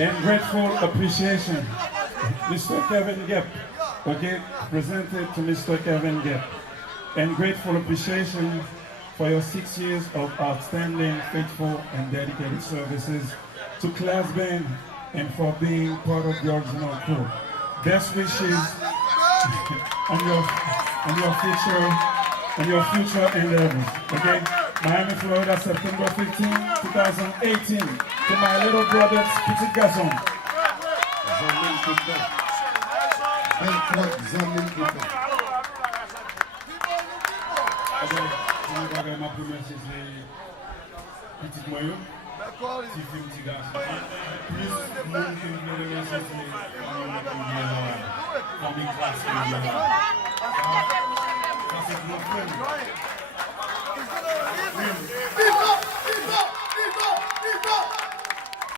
and grateful appreciation. Mr. Kevin Gep, okay, presented to Mr. Kevin Gep. And grateful appreciation for your 6 years of outstanding, faithful, and dedicated services to Class Band and for being part of the original crew. Best wishes on your future endeavors. Okay? Miami, Florida, September 15, 2018. To my little brother, Petit Garçon. Ma première c'est petit moyen, petit film, petit garçon. Plus de monde que je veux remercier, c'est famille classe qui est là. Ça c'est mon frère.